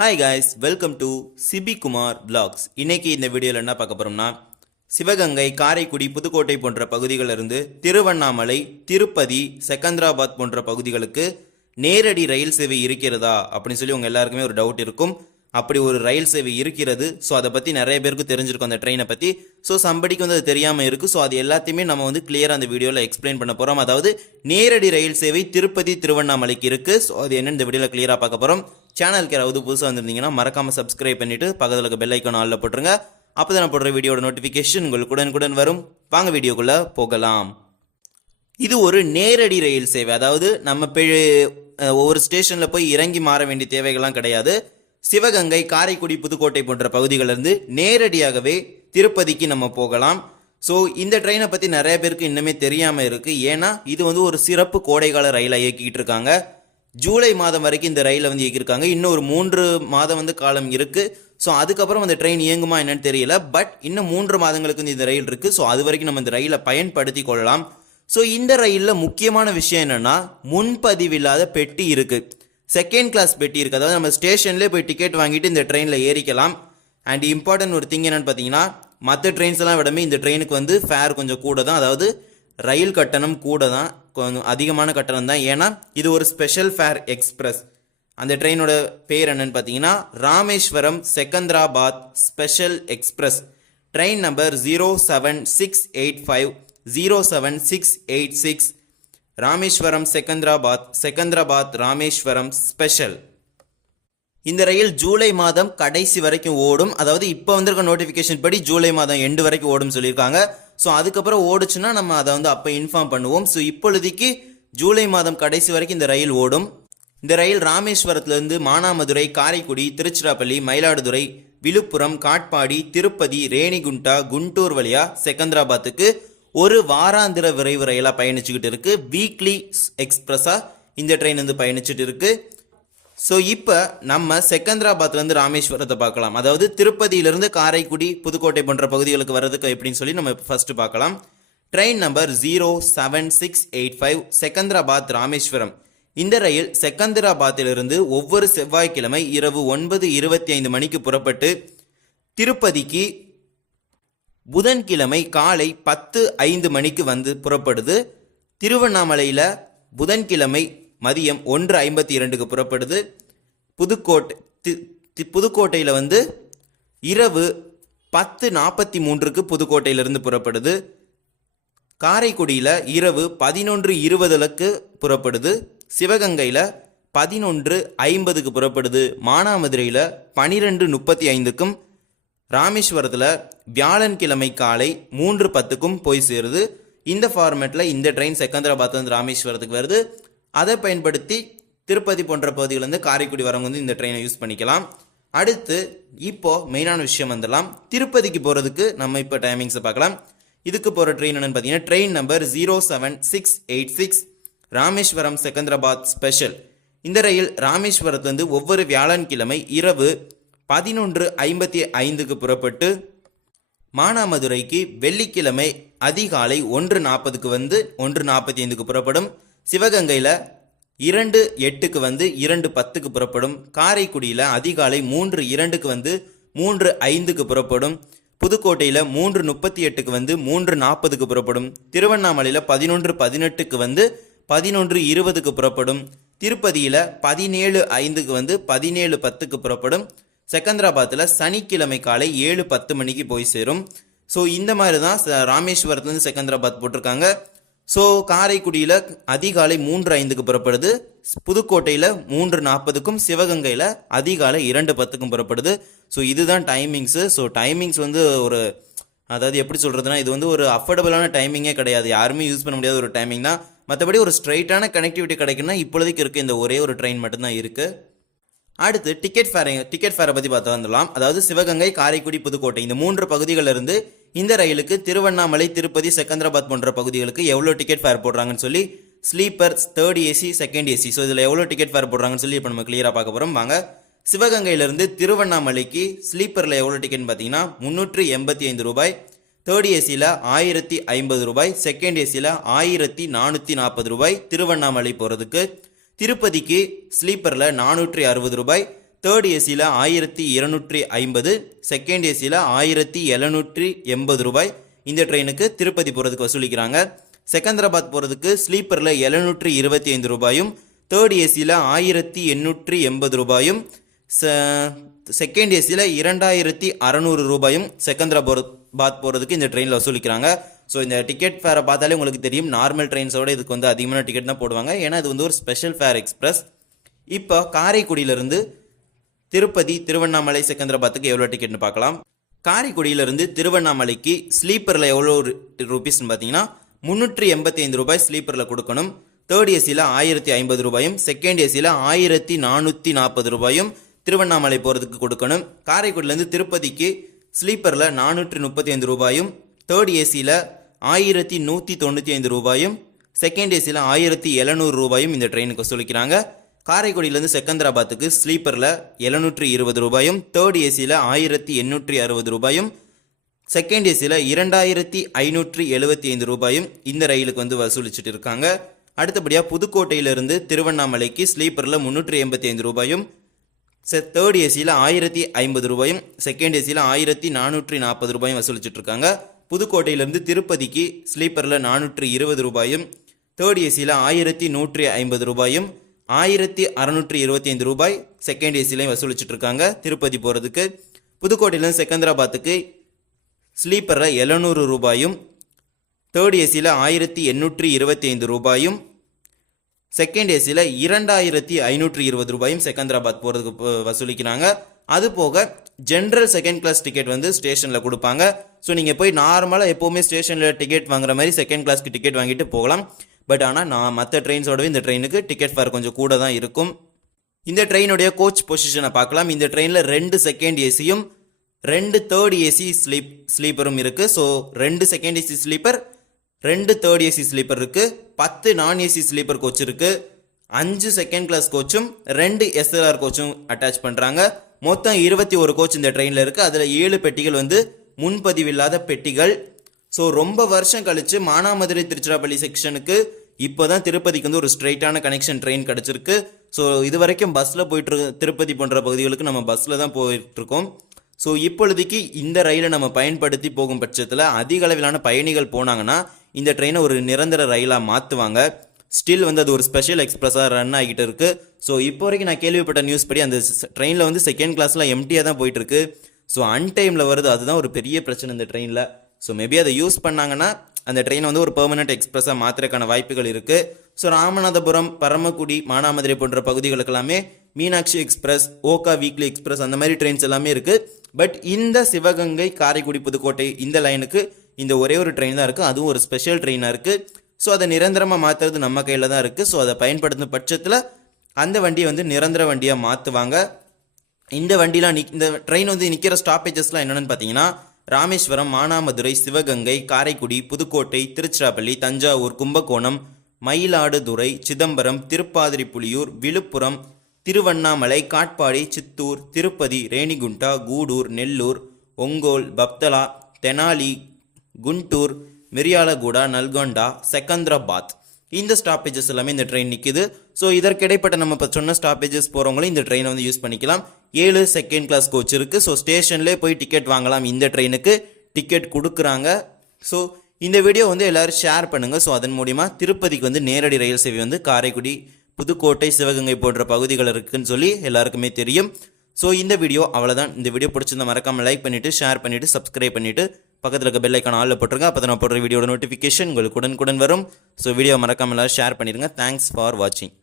Hi guys, welcome to Sibi Kumar vlogs. இன்னைக்கு இந்த வீடியோவில் என்ன பார்க்க போகிறோம்னா, சிவகங்கை, காரைக்குடி, புதுக்கோட்டை போன்ற பகுதிகளிலிருந்து திருவண்ணாமலை, திருப்பதி, செகந்திராபாத் போன்ற பகுதிகளுக்கு நேரடி ரயில் சேவை இருக்கிறதா அப்படின்னு சொல்லி உங்கள் எல்லாருக்குமே ஒரு டவுட் இருக்கும். அப்படி ஒரு ரயில் சேவை இருக்கிறது. ஸோ அதை பற்றி நிறைய பேருக்கு தெரிஞ்சிருக்கும் அந்த ட்ரெயினை பற்றி. ஸோ சம்படிக்கு வந்து அது தெரியாமல் இருக்குது. ஸோ அது எல்லாத்தையுமே நம்ம வந்து கிளியராக அந்த வீடியோவில் எக்ஸ்பிளைன் பண்ண போகிறோம். அதாவது நேரடி ரயில் சேவை திருப்பதி, திருவண்ணாமலைக்கு இருக்குது. ஸோ அது என்னென்னு இந்த வீடியோவில் கிளியராக பார்க்க போகிறோம். சேனலுக்கு யாராவது புதுசாக வந்திருந்தீங்கன்னா மறக்காமல் சப்ஸ்கிரைப் பண்ணிவிட்டு பக்கத்தில் இருக்க பெல் ஐக்கான் ஆலில் போட்டுருங்க. அப்போ தான் நான் போடுற வீடியோட நோட்டிஃபிகேஷன் உங்களுக்கு உடனுக்குடன் வரும். வாங்க வீடியோக்குள்ளே போகலாம். இது ஒரு நேரடி ரயில் சேவை. அதாவது நம்ம ஒவ்வொரு ஸ்டேஷனில் போய் இறங்கி மாற வேண்டிய தேவைகள்லாம் கிடையாது. சிவகங்கை, காரைக்குடி, புதுக்கோட்டை போன்ற பகுதிகளிலிருந்து நேரடியாகவே திருப்பதிக்கு நம்ம போகலாம். ஸோ இந்த ட்ரெயினை பற்றி நிறைய பேருக்கு இன்னுமே தெரியாமல் இருக்குது. ஏன்னா இது வந்து ஒரு சிறப்பு கோடைக்கால ரயிலை இயக்கிட்டு இருக்காங்க. ஜூலை மாதம் வரைக்கும் இந்த ரயிலை வந்து இயக்கியிருக்காங்க. இன்னும் ஒரு 3 மாதம் வந்து காலம் இருக்குது. ஸோ அதுக்கப்புறம் அந்த ட்ரெயின் இயங்குமா என்னன்னு தெரியல. பட் இன்னும் 3 மாதங்களுக்கு வந்து இந்த ரயில் இருக்குது. ஸோ அது வரைக்கும் நம்ம இந்த ரயிலை பயன்படுத்தி கொள்ளலாம். ஸோ இந்த ரயிலில் முக்கியமான விஷயம் என்னென்னா, முன்பதிவில்லாத பெட்டி இருக்குது, செகண்ட் கிளாஸ் பெட்டி இருக்குது. அதாவது நம்ம ஸ்டேஷன்லேயே போய் டிக்கெட் வாங்கிட்டு இந்த ட்ரெயினில் ஏறிக்கலாம். அண்ட் இம்பார்ட்டன்ட் ஒரு திங் என்னென்னு பார்த்தீங்கன்னா, மற்ற ட்ரெயின்ஸ் எல்லாம் விடமே இந்த ட்ரெயினுக்கு வந்து ஃபேர் கொஞ்சம் கூட தான். அதாவது ரயில் கட்டணம் கூட தான், கொஞ்சம் அதிகமான கட்டணம் தான். ஏன்னா இது ஒரு ஸ்பெஷல் ஃபேர் எக்ஸ்பிரஸ். அந்த ட்ரெயினோட பேர் என்னன்னு பார்த்தீங்கன்னா, Rameswaram Secunderabad special express. Train number 07685 07686. Rameswaram Secunderabad Rameswaram special. இந்த ரயில் ஜூலை மாதம் கடைசி வரைக்கும் ஓடும். அதாவது இப்போ வந்திருக்க நோட்டிஃபிகேஷன் படி ஜூலை மாதம் எண்டு வரைக்கும் ஓடும் சொல்லியிருக்காங்க. ஸோ அதுக்கப்புறம் ஓடுச்சுன்னா நம்ம அதை வந்து அப்போ இன்ஃபார்ம் பண்ணுவோம். ஸோ இப்பொழுதைக்கு ஜூலை மாதம் கடைசி வரைக்கும் இந்த ரயில் ஓடும். இந்த ரயில் ராமேஸ்வரத்துலேருந்து மானாமதுரை, காரைக்குடி, திருச்சிராப்பள்ளி, மயிலாடுதுறை, விழுப்புரம், காட்பாடி, திருப்பதி, ரேணிகுண்டா, குண்டூர் வழியா செகந்திராபாத்துக்கு ஒரு வாராந்திர விரைவு ரயிலாக பயணிச்சுக்கிட்டு இருக்கு. வீக்லி எக்ஸ்பிரஸாக இந்த ட்ரெயின் வந்து பயணிச்சுட்டு இருக்கு. ஸோ இப்போ நம்ம செகந்திராபாத்லேருந்து ராமேஸ்வரத்தை பார்க்கலாம். அதாவது திருப்பதியிலிருந்து காரைக்குடி, புதுக்கோட்டை போன்ற பகுதிகளுக்கு வர்றதுக்கு எப்படின்னு சொல்லி நம்ம ஃபர்ஸ்ட் பார்க்கலாம். Train number 07685 Secunderabad Rameswaram. இந்த ரயில் செகந்திராபாத்திலிருந்து ஒவ்வொரு செவ்வாய்க்கிழமை இரவு 9:25 மணிக்கு புறப்பட்டு திருப்பதிக்கு புதன்கிழமை காலை 10:05 மணிக்கு வந்து புறப்படுது. திருவண்ணாமலையில் புதன்கிழமை மதியம் 1:52க்கு புறப்படுது. புதுக்கோட்டையில் வந்து இரவு 10:43க்கு புதுக்கோட்டையிலிருந்து புறப்படுது. காரைக்குடியில் இரவு 11:20க்கு புறப்படுது. சிவகங்கையில் 11:50க்கு புறப்படுது. மானாமதுரையில் 12:35க்கும், ராமேஸ்வரத்தில் வியாழன்கிழமை காலை 3:10க்கும் போய் சேருது. இந்த ஃபார்மேட்டில் இந்த ட்ரெயின் செகந்திராபாத்லேருந்து ராமேஸ்வரத்துக்கு வருது. அதை பயன்படுத்தி திருப்பதி போன்ற பகுதிகளிலிருந்து காரைக்குடி வரவங்க வந்து இந்த ட்ரெயினை யூஸ் பண்ணிக்கலாம். அடுத்து இப்போ மெயினான விஷயம் வந்துடலாம். திருப்பதிக்கு போகிறதுக்கு நம்ம இப்போ டைமிங்ஸை பார்க்கலாம். இதுக்கு போகிற ட்ரெயின் என்னன்னு பார்த்தீங்கன்னா, train number 07686 Rameswaram Secunderabad special. இந்த ரயில் ராமேஸ்வரத்துலேருந்து ஒவ்வொரு வியாழன்கிழமை இரவு 11:55க்கு புறப்பட்டு மானாமதுரைக்கு வெள்ளிக்கிழமை அதிகாலை 1:40க்கு வந்து 1:45க்கு புறப்படும். சிவகங்கையில் 2:08க்கு வந்து 2:10க்கு புறப்படும். காரைக்குடியில் அதிகாலை 3:02க்கு வந்து 3:05க்கு புறப்படும். புதுக்கோட்டையில் 3:38க்கு வந்து 3:40க்கு புறப்படும். திருவண்ணாமலையில் 11:18க்கு வந்து 11:20க்கு புறப்படும். திருப்பதியில் 17:05க்கு வந்து 17:10க்கு புறப்படும். செகந்திராபாத்தில் சனிக்கிழமை காலை 7:10 மணிக்கு போய் சேரும். ஸோ இந்த மாதிரி தான் ராமேஸ்வரத்துலேருந்து செகந்திராபாத் போட்டிருக்காங்க. ஸோ காரைக்குடியில் அதிகாலை 3:05க்கு புறப்படுது. புதுக்கோட்டையில் 3:40க்கும், சிவகங்கையில் அதிகாலை 2:10க்கும் புறப்படுது. ஸோ இதுதான் டைமிங்ஸு. ஸோ டைமிங்ஸ் வந்து அதாவது எப்படி சொல்கிறதுனா, இது வந்து ஒரு அஃபோர்டபுளான டைமிங்கே கிடையாது. யாருமே யூஸ் பண்ண முடியாத ஒரு டைமிங் தான். மற்றபடி ஒரு ஸ்ட்ரைட்டான கனெக்டிவிட்டி கிடைக்குன்னா இப்பொழுதைக்கு இருக்க இந்த ஒரே ஒரு ட்ரெயின் மட்டும்தான் இருக்குது. அடுத்து டிக்கெட் ஃபேரை பற்றி பார்த்து வந்துடலாம். அதாவது சிவகங்கை, காரைக்குடி, புதுக்கோட்டை இந்த 3 பகுதிகளிலிருந்து இந்த ரயிலுக்கு திருவண்ணாமலை, திருப்பதி, செகந்திராபாத் போன்ற பகுதிகளுக்கு எவ்வளோ டிக்கெட் ஃபேர் போடுறாங்கன்னு சொல்லி, sleeper, 3rd AC, 2nd AC, so இதில் எவ்வளோ டிக்கெட் ஃபேர் போடுறாங்கன்னு சொல்லி இப்போ நம்ம கிளியராக பார்க்க போகிறோம். வாங்க. சிவகங்கையிலிருந்து திருவண்ணாமலைக்கு ஸ்லீப்பரில் எவ்வளோ டிக்கெட்னு பார்த்தீங்கன்னா 385 ரூபாய், 3rd ஏசியில் 1050 ரூபாய், 2nd ஏசியில் 1440 ரூபாய் திருவண்ணாமலை போகிறதுக்கு. திருப்பதிக்கு ஸ்லீப்பரில் 460 ரூபாய், தேர்ட் ஏசியில் 1250, செகண்ட் ஏசியில் 1780 ரூபாய் இந்த ட்ரெயினுக்கு திருப்பதி போகிறதுக்கு வசூலிக்கிறாங்க. செகந்திராபாத் போகிறதுக்கு ஸ்லீப்பரில் 725 ரூபாயும், தேர்ட் ஏசியில் 1880 ரூபாயும், செகண்ட் ஏசியில் 2600 ரூபாயும் செகந்திராபாத் போகிறதுக்கு இந்த ட்ரெயினில் வசூலிக்கிறாங்க. ஸோ இந்த டிக்கெட் ஃபேரை பார்த்தாலே உங்களுக்கு தெரியும், நார்மல் ட்ரெயின்ஸோட இதுக்கு வந்து அதிகமான டிக்கெட் தான் போடுவாங்க. ஏன்னா இது வந்து ஒரு ஸ்பெஷல் ஃபேர் எக்ஸ்பிரஸ். இப்போ காரைக்குடியிலேருந்து திருப்பதி, திருவண்ணாமலை, செகந்திராபாத்துக்கு எவ்வளோ டிக்கெட்னு பார்க்கலாம். காரைக்குடியிலேருந்து திருவண்ணாமலைக்கு ஸ்லீப்பரில் எவ்வளோ ரூபீஸ்ன்னு பார்த்தீங்கன்னா 385 ரூபாய் ஸ்லீப்பரில் கொடுக்கணும். தேர்ட் ஏசியில் 1050 ரூபாயும், செகண்ட் ஏசியில் 1440 ரூபாயும் திருவண்ணாமலை போகிறதுக்கு கொடுக்கணும். காரைக்குடியிலேருந்து திருப்பதிக்கு ஸ்லீப்பரில் 435 ரூபாயும், தேர்ட் ஏசியில் 1195 ரூபாயும், செகண்ட் ஏசியில் 1700 ரூபாயும் இந்த ட்ரெயினுக்கு வசூலிக்கிறாங்க. காரைக்குடியிலேருந்து செகந்திராபாத்துக்கு ஸ்லீப்பரில் 720 ரூபாயும், தேர்ட் ஏசியில் 1860 ரூபாயும், செகண்ட் ஏசியில் 2575 ரூபாயும் இந்த ரயிலுக்கு வந்து வசூலிச்சுட்டு இருக்காங்க. அடுத்தபடியாக புதுக்கோட்டையிலிருந்து திருவண்ணாமலைக்கு ஸ்லீப்பரில் 385 ரூபாயும், தேர்ட் ஏசியில் 1050 ரூபாயும், செகண்ட் ஏசியில் 1440 ரூபாயும் வசூலிச்சுட்டு இருக்காங்க. புதுக்கோட்டையிலிருந்து திருப்பதிக்கு ஸ்லீப்பரில் 420 ரூபாயும், தேர்ட் ஏசியில் 1150 ரூபாயும், 1625 ரூபாய் செகண்ட் ஏசிலையும் வசூலிச்சுட்டு இருக்காங்க திருப்பதி போகிறதுக்கு. புதுக்கோட்டையிலேருந்து செகந்திராபாத்துக்கு ஸ்லீப்பரில் 700 ரூபாயும், தேர்ட் ஏசியில் 1825 ரூபாயும், செகண்ட் ஏசியில் 2520 ரூபாயும் செகந்திராபாத் போகிறதுக்கு வசூலிக்கிறாங்க. அது போக ஜென்ரல் செகண்ட் கிளாஸ் டிக்கெட் வந்து ஸ்டேஷனில் கொடுப்பாங்க. ஸோ நீங்கள் போய் நார்மலாக எப்போவுமே ஸ்டேஷனில் டிக்கெட் வாங்குற மாதிரி செகண்ட் கிளாஸ்க்கு டிக்கெட் வாங்கிட்டு போகலாம். பட் ஆனால் நான் மற்ற ட்ரெயின்ஸோடவே இந்த ட்ரெயினுக்கு டிக்கெட் ஃபேர் கொஞ்சம் கூட தான் இருக்கும். இந்த ட்ரெயினுடைய கோச் பொசிஷனை பார்க்கலாம். இந்த ட்ரெயினில் 2 செகண்ட் ஏசியும் 2 தேர்ட் ஏசி ஸ்லீப்பரும் இருக்குது. So 2 second AC sleeper, 2 third AC sleeper இருக்குது, 10 நான் ஏசி ஸ்லீப்பர் கோச் இருக்குது, 5 செகண்ட் கிளாஸ் கோச்சும் 2 எஸ்எல்ஆர் கோச்சும் அட்டாச் பண்ணுறாங்க. மொத்தம் 21 கோச் இந்த ட்ரெயினில் இருக்குது. அதில் 7 பெட்டிகள் வந்து முன்பதிவில்லாத பெட்டிகள். ஸோ ரொம்ப வருஷம் கழித்து மானாமதுரை திருச்சிராப்பள்ளி செக்ஷனுக்கு இப்போ தான் திருப்பதிக்கு வந்து ஒரு ஸ்ட்ரைட்டான கனெக்ஷன் ட்ரெயின் கிடச்சிருக்கு. ஸோ இது வரைக்கும் பஸ்ஸில் போயிட்டு திருப்பதி போன்ற பகுதிகளுக்கு நம்ம பஸ்ஸில் தான் போயிட்டுருக்கோம். ஸோ இப்பொழுதைக்கு இந்த ரயிலை நம்ம பயன்படுத்தி போகும் பட்சத்தில் அதிக அளவிலான பயணிகள் போனாங்கன்னா இந்த ட்ரெயினை ஒரு நிரந்தர ரயிலாக மாற்றுவாங்க. ஸ்டில் வந்து அது ஒரு ஸ்பெஷல் எக்ஸ்பிரஸாக ரன் ஆகிட்டு இருக்குது. ஸோ இப்போ வரைக்கும் நான் கேள்விப்பட்ட நியூஸ் படி அந்த ட்ரெயினில் வந்து செகண்ட் கிளாஸில் எம்டியாக தான் போயிட்டுருக்கு. ஸோ அன்டைமில் வருது, அதுதான் ஒரு பெரிய பிரச்சனை இந்த ட்ரெயினில். ஸோ மேபி அதை யூஸ் பண்ணாங்கன்னா அந்த ட்ரெயினை வந்து ஒரு பெர்மனெண்ட் எக்ஸ்பிரஸாக மாற்றுறதுக்கான வாய்ப்புகள் இருக்குது. ஸோ ராமநாதபுரம், பரமக்குடி, மானாமதுரை போன்ற பகுதிகளுக்கு எல்லாமே Meenakshi express, Okha weekly express அந்த மாதிரி ட்ரெயின்ஸ் எல்லாமே இருக்குது. பட் இந்த சிவகங்கை, காரைக்குடி, புதுக்கோட்டை இந்த லைனுக்கு இந்த ஒரே ஒரு ட்ரெயின் தான் இருக்குது. அதுவும் ஒரு ஸ்பெஷல் ட்ரெயினாக இருக்குது. ஸோ அதை நிரந்தரமாக மாற்றுறது நம்ம கையில் தான் இருக்குது. ஸோ அதை பயன்படுத்தும் பட்சத்தில் அந்த வண்டியை வந்து நிரந்தர வண்டியாக மாற்றுவாங்க. இந்த வண்டிலாம் இந்த ட்ரெயின் வந்து நிற்கிற ஸ்டாப்பேஜஸ்லாம் என்னென்னு பார்த்தீங்கன்னா ராமேஸ்வரம், மானாமதுரை, சிவகங்கை, காரைக்குடி, புதுக்கோட்டை, திருச்சிராப்பள்ளி, தஞ்சாவூர், கும்பகோணம், மயிலாடுதுறை, சிதம்பரம், திருப்பாதிரிப்புலியூர், விழுப்புரம், திருவண்ணாமலை, காட்பாடி, சித்தூர், திருப்பதி, ரேணிகுண்டா, கூடூர், நெல்லூர், ஒங்கோல், பப்தலா, தெனாலி, குண்டூர், மிரியாலகூடா, நல்கொண்டா, செகந்திராபாத் இந்த ஸ்டாப்பேஜஸ் எல்லாமே இந்த ட்ரெயின் நிற்கிது. ஸோ இதற்கிடைப்பட்ட நம்ம இப்போ சொன்ன ஸ்டாப்பேஜஸ் போகிறவங்களும் இந்த ட்ரெயினை வந்து யூஸ் பண்ணிக்கலாம். 7 செகண்ட் கிளாஸ் கோச் இருக்குது. ஸோ ஸ்டேஷன்லேயே போய் டிக்கெட் வாங்கலாம். இந்த ட்ரெயினுக்கு டிக்கெட் கொடுக்குறாங்க. ஸோ இந்த வீடியோ வந்து எல்லோரும் ஷேர் பண்ணுங்கள். ஸோ அதன் மூலிமா திருப்பதிக்கு வந்து நேரடி ரயில் சேவை வந்து காரைக்குடி, புதுக்கோட்டை, சிவகங்கை போன்ற பகுதிகள் இருக்குதுன்னு சொல்லி எல்லாருக்குமே தெரியும். ஸோ இந்த வீடியோ அவ்வளோதான். இந்த வீடியோ பிடிச்சிருந்தா மறக்காமல் லைக் பண்ணிவிட்டு, ஷேர் பண்ணிவிட்டு, சப்ஸ்கிரைப் பண்ணிவிட்டு பக்கத்தில் இருக்க பெல் ஐக்கான் ஆலில் போட்டுருங்க. அப்போ தான் நான் போடுற வீடியோட நோட்டிஃபிகேஷன் உங்களுக்கு உடனுக்குடன் வரும். ஸோ வீடியோ மறக்காமல் ஷேர் பண்ணிடுங்க. தேங்க்ஸ் ஃபார் வாட்சிங்.